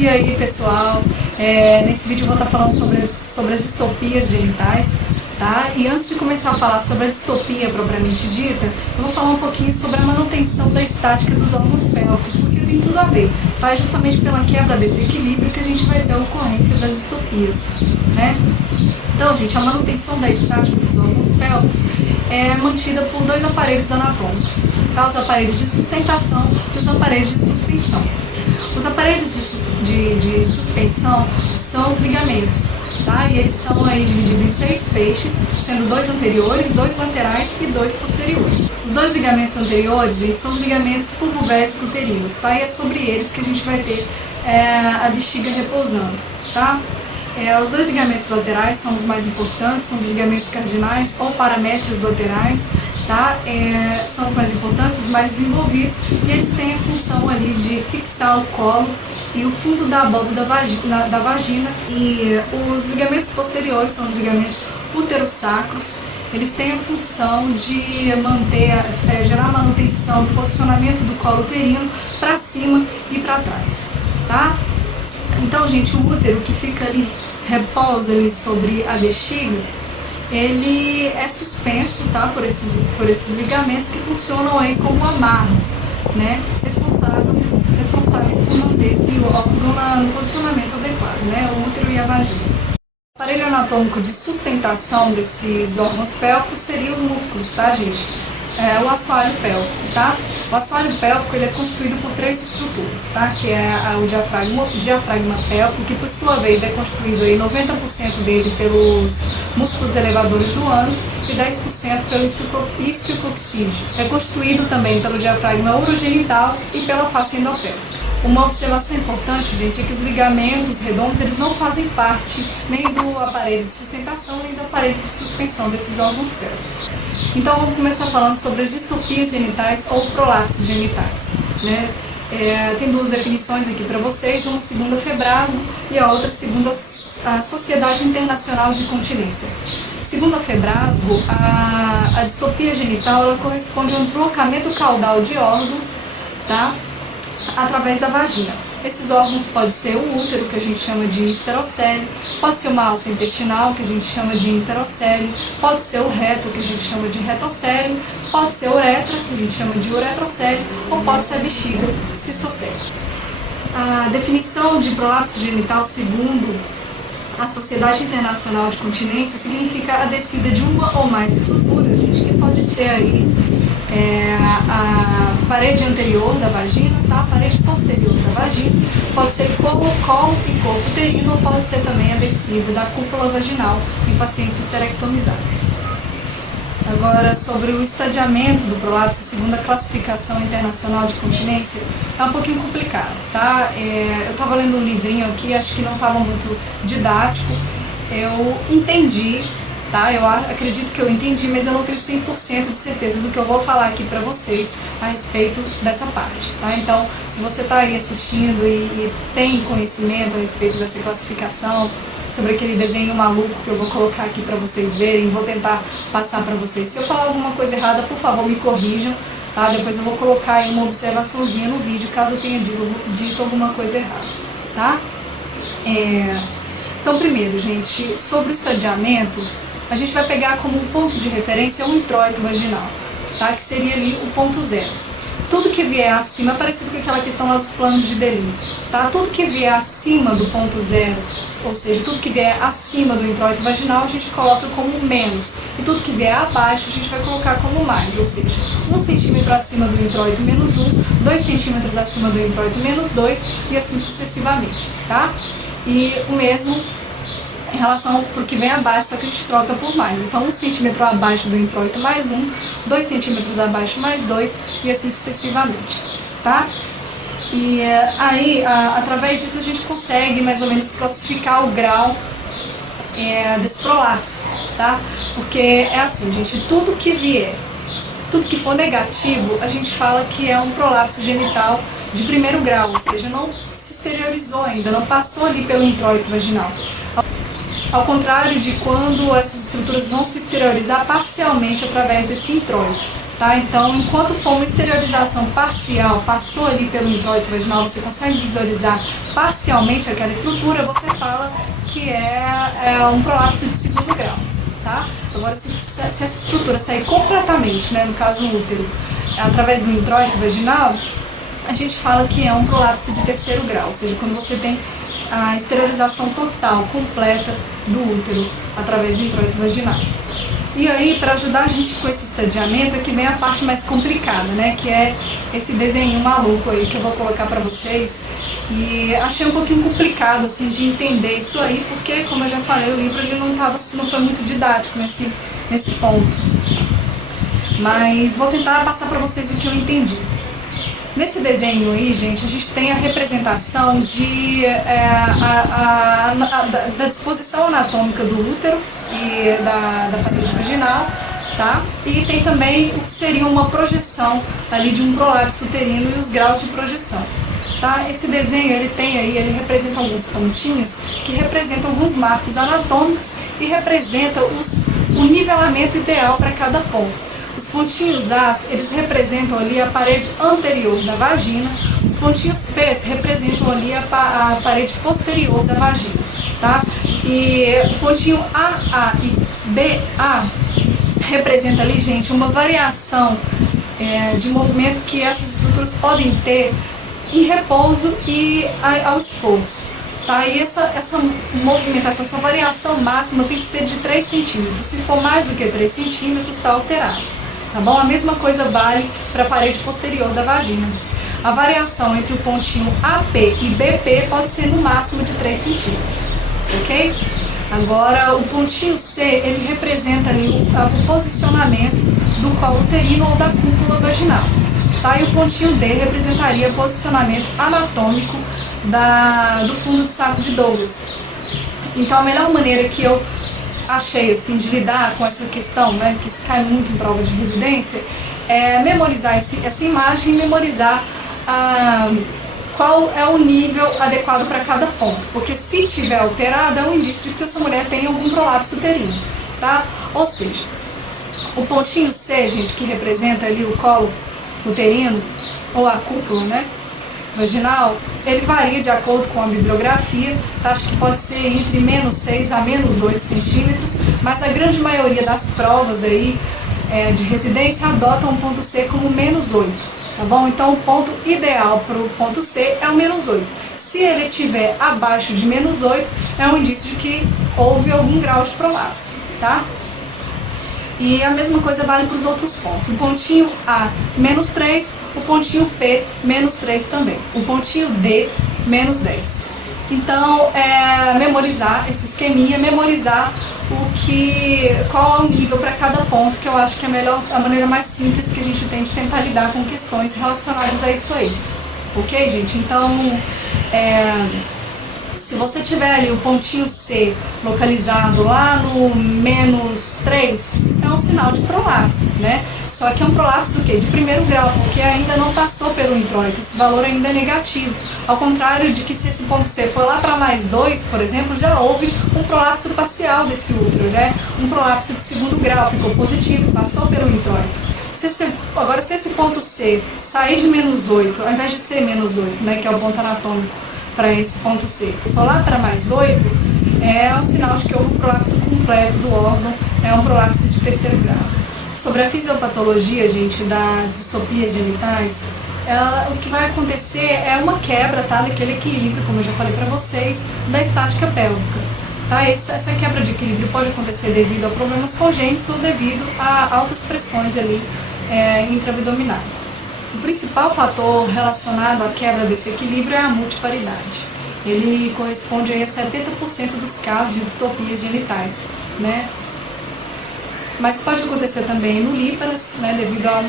E aí, pessoal, nesse vídeo eu vou estar falando sobre as distopias genitais, tá? E antes de começar a falar sobre a distopia propriamente dita, eu vou falar um pouquinho sobre a manutenção da estática dos órgãos pélvicos, porque tem tudo a ver, tá? É justamente pela quebra desse equilíbrio que a gente vai ter a ocorrência das distopias, né? Então, gente, a manutenção da estática dos órgãos pélvicos é mantida por dois aparelhos anatômicos, tá? Os aparelhos de sustentação e os aparelhos de suspensão. Os aparelhos de suspensão são os ligamentos, tá? E eles são aí divididos em 6 feixes, sendo 2 anteriores, 2 laterais e 2 posteriores. Os 2 ligamentos anteriores, gente, são os ligamentos pubovésicos uterinos, tá? E é sobre eles que a gente vai ter a bexiga repousando, tá? Os 2 ligamentos laterais são os mais importantes, são os ligamentos cardinais ou paramétrios laterais, tá? São os mais importantes, os mais desenvolvidos, e eles têm a função ali de fixar o colo e o fundo da bulbo da vagina. E os ligamentos posteriores são os ligamentos uterossacros. Eles têm a função de gerar a manutenção do posicionamento do colo uterino para cima e para trás, tá? Então, gente, o útero que fica ali, repousa ali sobre a bexiga, ele é suspenso, tá, por esses ligamentos que funcionam aí como amarras, né, responsáveis por manter esse órgão no posicionamento adequado, né, o útero e a vagina. O aparelho anatômico de sustentação desses órgãos pélvicos seriam os músculos, tá, gente? O assoalho pélvico, tá? O assoalho pélvico ele é constituído por 3 estruturas, tá? Que é o diafragma pélvico, que por sua vez é constituído aí 90% dele pelos músculos elevadores do ânus e 10% pelo isquiococcígeo. É constituído também pelo diafragma urogenital e pela face endopélvica. Uma observação importante, gente, é que os ligamentos redondos eles não fazem parte nem do aparelho de sustentação nem do aparelho de suspensão desses órgãos pélvicos. Então vamos começar falando sobre as distopias genitais ou prolapsos genitais, né? Tem 2 definições aqui para vocês, uma segundo a Febrasgo e a outra segundo a Sociedade Internacional de Continência. Segundo a Febrasgo, a distopia genital ela corresponde a um deslocamento caudal de órgãos, tá? Através da vagina. Esses órgãos podem ser o útero, que a gente chama de esterocele, pode ser uma alça intestinal, que a gente chama de enterocele, pode ser o reto, que a gente chama de retocele, pode ser a uretra, que a gente chama de uretrocele, ou pode ser a bexiga, cistocele. A definição de prolapso genital, segundo a Sociedade Internacional de Continência, significa a descida de uma ou mais estruturas, gente, que pode ser aí a parede anterior da vagina, tá? A parede posterior da vagina, pode ser colo e corpo uterino, ou pode ser também a descida da cúpula vaginal em pacientes esterectomizados. Agora, sobre o estadiamento do prolapso segundo a classificação internacional de continência, é um pouquinho complicado, tá? Eu estava lendo um livrinho aqui, acho que não estava muito didático, eu entendi, tá? Eu acredito que eu entendi, mas eu não tenho 100% de certeza do que eu vou falar aqui pra vocês a respeito dessa parte, tá? Então, se você tá aí assistindo e tem conhecimento a respeito dessa classificação, sobre aquele desenho maluco que eu vou colocar aqui pra vocês verem, vou tentar passar pra vocês. Se eu falar alguma coisa errada, por favor, me corrijam, tá? Depois eu vou colocar aí uma observaçãozinha no vídeo, caso eu tenha dito alguma coisa errada, tá? Então, primeiro, gente, sobre o estadiamento, a gente vai pegar como um ponto de referência o introito vaginal, tá? Que seria ali o ponto 0. Tudo que vier acima, parecido com aquela questão lá dos planos de Delim, tá? Tudo que vier acima do ponto 0, ou seja, tudo que vier acima do introito vaginal, a gente coloca como menos. E tudo que vier abaixo, a gente vai colocar como mais, ou seja, 1 centímetro acima do introito menos 1, 2 centímetros acima do introito menos 2, e assim sucessivamente, tá? E o mesmo em relação para o que vem abaixo, só que a gente troca por mais. Então, 1 centímetro abaixo do introito mais 1, 2 centímetros abaixo mais 2, e assim sucessivamente, tá? E aí, através disso, a gente consegue mais ou menos classificar o grau desse prolapso, tá? Porque é assim, gente, tudo que vier, tudo que for negativo, a gente fala que é um prolapso genital de primeiro grau, ou seja, não se exteriorizou ainda, não passou ali pelo introito vaginal. Ao contrário de quando essas estruturas vão se exteriorizar parcialmente através desse introito, Tá? Então, enquanto for uma exteriorização parcial, passou ali pelo introito vaginal, você consegue visualizar parcialmente aquela estrutura, você fala que é um prolapso de segundo grau. Tá? Agora, se essa estrutura sair completamente, né, no caso o útero, através do introito vaginal, a gente fala que é um prolapso de terceiro grau, ou seja, quando você tem a esterilização total, completa do útero através do introito vaginal. E aí, para ajudar a gente com esse estadiamento, é que vem a parte mais complicada, né? Que é esse desenho maluco aí que eu vou colocar para vocês. E achei um pouquinho complicado, assim, de entender isso aí, porque, como eu já falei, o livro ele não foi muito didático nesse ponto. Mas vou tentar passar para vocês o que eu entendi. Nesse desenho aí, gente, a gente tem a representação da disposição anatômica do útero e da parede vaginal, tá? E tem também o que seria uma projeção ali de um prolapso uterino e os graus de projeção. Tá? Esse desenho ele representa alguns pontinhos que representam alguns marcos anatômicos e representa o nivelamento ideal para cada ponto. Os pontinhos A's, eles representam ali a parede anterior da vagina, os pontinhos P's representam ali a parede posterior da vagina, tá? E o pontinho AA e BA representa ali, gente, uma variação de movimento que essas estruturas podem ter em repouso e ao esforço. Tá? E essa movimentação, essa variação máxima tem que ser de 3 centímetros. Se for mais do que 3 centímetros, está alterado. Tá bom? A mesma coisa vale para a parede posterior da vagina. A variação entre o pontinho AP e BP pode ser no máximo de 3 centímetros. Ok? Agora, o pontinho C, ele representa ali o posicionamento do colo uterino ou da cúpula vaginal. Tá? E o pontinho D representaria o posicionamento anatômico do fundo de saco de Douglas. Então, a melhor maneira que eu achei assim, de lidar com essa questão, né, que isso cai muito em prova de residência, é memorizar essa imagem e memorizar qual é o nível adequado para cada ponto. Porque se tiver alterado, é um indício de que essa mulher tem algum prolapso uterino. Tá? Ou seja, o pontinho C, gente, que representa ali o colo uterino, ou a cúpula, né, vaginal, ele varia de acordo com a bibliografia, tá? Acho que pode ser entre menos 6 a menos 8 centímetros, mas a grande maioria das provas aí de residência adotam o ponto C como menos 8, tá bom? Então o ponto ideal para o ponto C é o menos 8. Se ele estiver abaixo de menos 8, é um indício de que houve algum grau de prolapso, tá? E a mesma coisa vale para os outros pontos. O pontinho A, menos 3, o pontinho P, menos 3 também. O pontinho D, menos 10. Então, memorizar esse esqueminha, memorizar qual é o nível para cada ponto, que eu acho que é a maneira mais simples que a gente tem de tentar lidar com questões relacionadas a isso aí. Ok, gente? Então, se você tiver ali o pontinho C localizado lá no menos 3, é um sinal de prolapso, né? Só que é um prolapso do quê? De primeiro grau, porque ainda não passou pelo introito, esse valor ainda é negativo. Ao contrário de que se esse ponto C for lá para mais 2, por exemplo, já houve um prolapso parcial desse útero, né? Um prolapso de segundo grau, ficou positivo, passou pelo introito. Agora, se esse ponto C sair de menos 8, ao invés de ser menos 8, né, que é o ponto anatômico, para esse ponto C, for lá para mais 8, é um sinal de que houve um prolapso completo do órgão, é um prolapso de terceiro grau. Sobre a fisiopatologia, gente, das dissopias genitais, o que vai acontecer é uma quebra, tá, daquele equilíbrio, como eu já falei para vocês, da estática pélvica. Tá? Essa quebra de equilíbrio pode acontecer devido a problemas congênitos ou devido a altas pressões ali intraabdominais. O principal fator relacionado à quebra desse equilíbrio é a multiparidade. Ele corresponde aí a 70% dos casos de distopias genitais, né? Mas pode acontecer também no líparas, né, devido a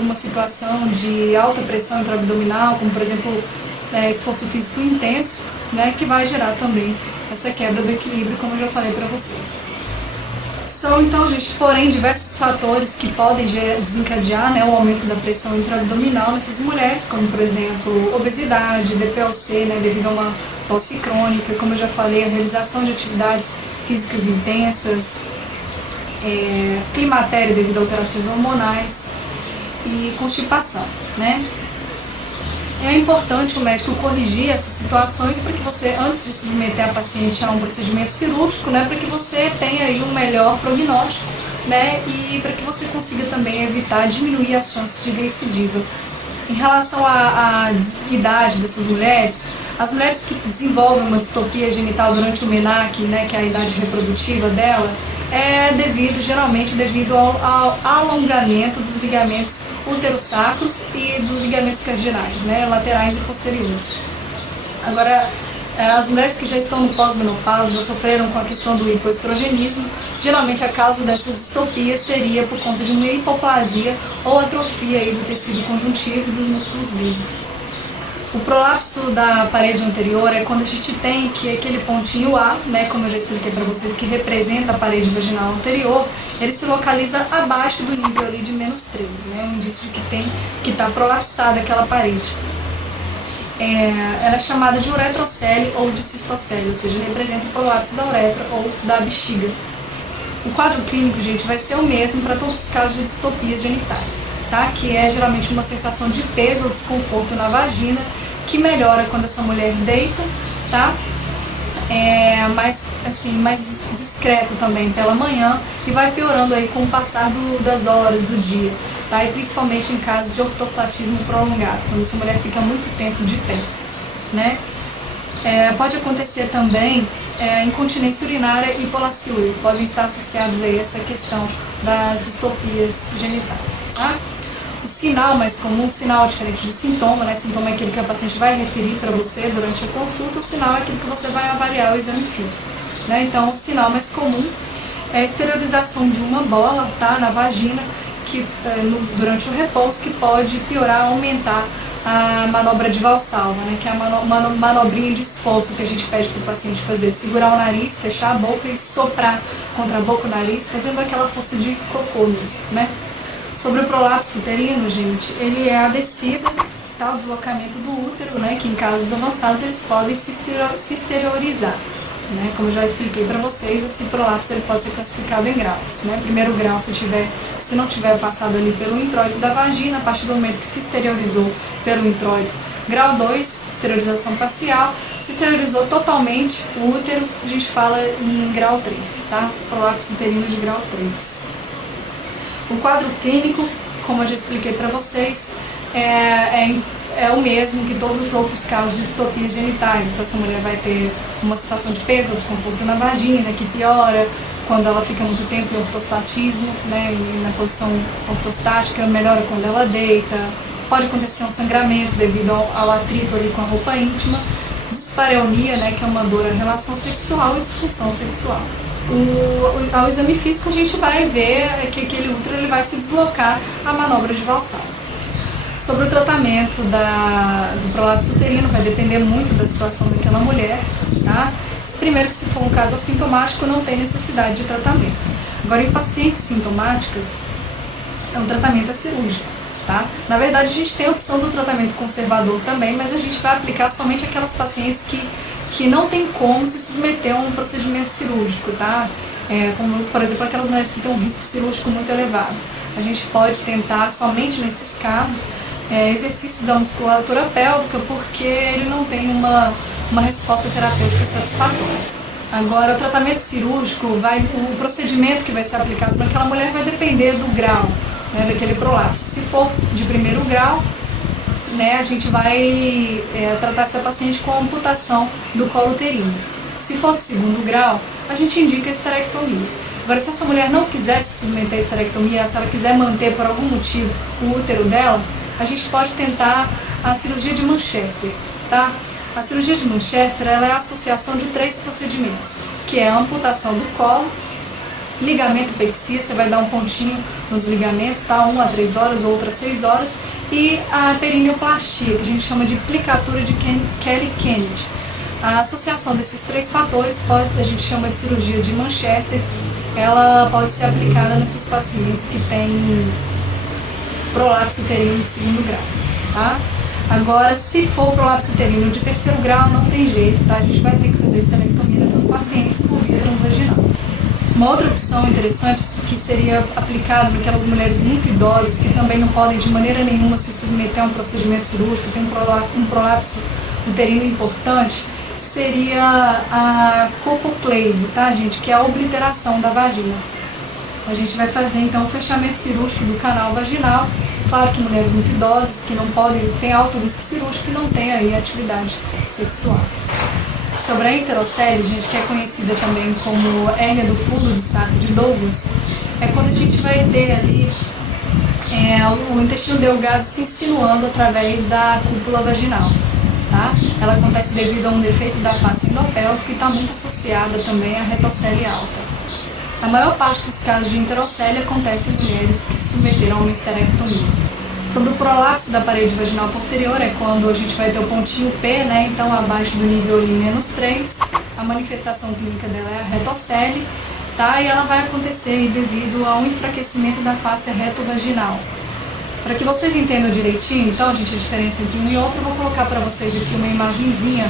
uma situação de alta pressão intraabdominal, como por exemplo esforço físico intenso, né, que vai gerar também essa quebra do equilíbrio, como eu já falei para vocês. São então, gente, porém, diversos fatores que podem desencadear, né, o aumento da pressão intraabdominal nessas mulheres, como por exemplo obesidade, DPOC, né, devido a uma tosse crônica, como eu já falei, a realização de atividades físicas intensas, climatério devido a alterações hormonais e constipação, né? É importante o médico corrigir essas situações para que você, antes de submeter a paciente a um procedimento cirúrgico, né, para que você tenha aí um melhor prognóstico, né, e para que você consiga também evitar, diminuir as chances de recidiva. Em relação à idade dessas mulheres, as mulheres que desenvolvem uma distopia genital durante o MENAC, né, que é a idade reprodutiva dela, é geralmente devido ao alongamento dos ligamentos uterossacros e dos ligamentos cardinais, né, laterais e posteriores. Agora, as mulheres que já estão no pós-menopausa, já sofreram com a questão do hipoestrogenismo, geralmente a causa dessas distopias seria por conta de uma hipoplasia ou atrofia aí do tecido conjuntivo e dos músculos lisos. O prolapso da parede anterior é quando a gente tem que aquele pontinho A, né, como eu já expliquei para vocês, que representa a parede vaginal anterior, ele se localiza abaixo do nível ali de -3, né, um indício de que está prolapsada aquela parede. Ela é chamada de uretrocele ou de cistocele, ou seja, representa o prolapso da uretra ou da bexiga. O quadro clínico, gente, vai ser o mesmo para todos os casos de distopias genitais, tá? Que é geralmente uma sensação de peso ou desconforto na vagina, que melhora quando essa mulher deita, tá? Mais discreto também pela manhã e vai piorando aí com o passar das horas do dia, tá? E principalmente em casos de ortostatismo prolongado, quando essa mulher fica muito tempo de pé, né? Pode acontecer também incontinência urinária e polacíuria, podem estar associados aí a essa questão das distopias genitais, tá? O sinal mais comum, sinal diferente de sintoma, né? Sintoma é aquele que a paciente vai referir para você durante a consulta, o sinal é aquilo que você vai avaliar o exame físico, né? Então, o sinal mais comum é a exteriorização de uma bola, tá? Na vagina, durante o repouso, que pode piorar, aumentar a manobra de Valsalva, né, que é a manobrinha de esforço que a gente pede para o paciente fazer, segurar o nariz, fechar a boca e soprar contra a boca e o nariz, fazendo aquela força de cocô mesmo, né. Sobre o prolapso uterino, gente, ele é a descida, tá, o deslocamento do útero, né, que em casos avançados eles podem se exteriorizar. Né? Como eu já expliquei para vocês, esse prolapso ele pode ser classificado em graus. Né? Primeiro grau, se não tiver passado ali pelo introito da vagina, a partir do momento que se exteriorizou pelo introito. Grau 2, exteriorização parcial. Se exteriorizou totalmente o útero, a gente fala em grau 3, tá? Prolapso uterino de grau 3. O quadro clínico, como eu já expliquei para vocês, é o mesmo que todos os outros casos de distopias genitais. Então, essa mulher vai ter uma sensação de peso ou desconforto na vagina, que piora quando ela fica muito tempo em ortostatismo, né, e na posição ortostática, melhora quando ela deita. Pode acontecer um sangramento devido ao atrito ali com a roupa íntima. Dispareunia, né, que é uma dor à relação sexual, e disfunção sexual. Ao exame físico, a gente vai ver que aquele útero ele vai se deslocar à manobra de Valsalva. Sobre o tratamento do prolapso uterino, vai depender muito da situação daquela mulher, tá? Primeiro, que se for um caso assintomático, não tem necessidade de tratamento. Agora, em pacientes sintomáticas, o tratamento é cirúrgico, tá? Na verdade, a gente tem a opção do tratamento conservador também, mas a gente vai aplicar somente aquelas pacientes que não tem como se submeter a um procedimento cirúrgico, tá? Como, por exemplo, aquelas mulheres que têm um risco cirúrgico muito elevado. A gente pode tentar, somente nesses casos, exercícios da musculatura pélvica, porque ele não tem uma resposta terapêutica satisfatória. Agora, o tratamento cirúrgico, o procedimento que vai ser aplicado para aquela mulher vai depender do grau, né, daquele prolapso. Se for de primeiro grau, né, a gente vai tratar essa paciente com a amputação do colo uterino. Se for de segundo grau, a gente indica a esterectomia. Agora, se essa mulher não quiser se submeter à esterectomia, se ela quiser manter por algum motivo o útero dela, a gente pode tentar a cirurgia de Manchester, tá? A cirurgia de Manchester ela é a associação de 3 procedimentos, que é a amputação do colo, ligamento pexia, você vai dar um pontinho nos ligamentos, tá? 1 a 3 horas, outra 6 horas, e a perineoplastia, que a gente chama de plicatura de Kelly-Kennedy. A associação desses 3 fatores, a gente chama de cirurgia de Manchester, ela pode ser aplicada nesses pacientes que têm prolapso uterino de segundo grau, tá? Agora, se for prolapso uterino de terceiro grau, não tem jeito, tá? A gente vai ter que fazer esterectomia nessas pacientes por via transvaginal. Uma outra opção interessante que seria aplicada naquelas mulheres muito idosas que também não podem de maneira nenhuma se submeter a um procedimento cirúrgico, tem um prolapso uterino importante, seria a colpoplegia, tá, gente? Que é a obliteração da vagina. A gente vai fazer então o fechamento cirúrgico do canal vaginal. Claro que mulheres muito idosas que não podem, tem alto risco cirúrgico e não tem aí atividade sexual. Sobre a enterocele, gente, que é conhecida também como hérnia do fundo de saco de Douglas, é quando a gente vai ter ali o intestino delgado se insinuando através da cúpula vaginal. Tá? Ela acontece devido a um defeito da face endopélvica e está muito associada também à retocele alta. A maior parte dos casos de enterocele acontece em mulheres que se submeteram a uma esterectomia. Sobre o prolapso da parede vaginal posterior é quando a gente vai ter o pontinho P, né? Então abaixo do nível ali -3, a manifestação clínica dela é a retocele, tá? E ela vai acontecer devido a um enfraquecimento da face retovaginal. Para que vocês entendam direitinho, então, gente, a diferença entre um e outro, eu vou colocar para vocês aqui uma imagenzinha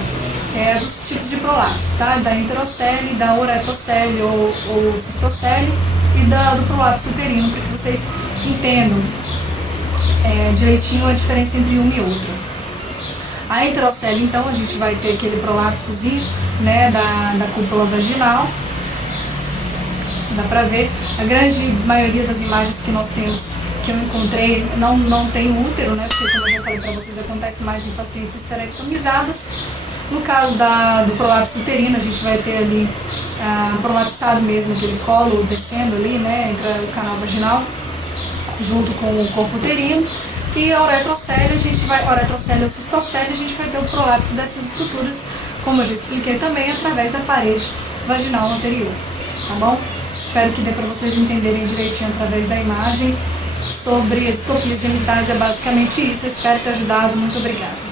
dos tipos de prolapso, tá? Da enterocele, da uretrocele ou cistocele e do prolapso uterino, para que vocês entendam direitinho a diferença entre uma e outra. A enterocele, então, a gente vai ter aquele prolapsozinho, né, da cúpula vaginal. Dá pra ver, a grande maioria das imagens que nós temos, que eu encontrei, não tem útero, né, porque como eu já falei pra vocês, acontece mais em pacientes esterectomizadas. No caso do prolapso uterino, a gente vai ter ali prolapsado mesmo, aquele colo descendo ali, né, entre o canal vaginal, junto com o corpo uterino. E a uretrocele, uretrocele ou cistocele, a gente vai ter o prolapso dessas estruturas, como eu já expliquei também, através da parede vaginal anterior, tá bom? Espero que dê para vocês entenderem direitinho através da imagem sobre distopias genitais, é basicamente isso. Eu espero ter ajudado, muito obrigada.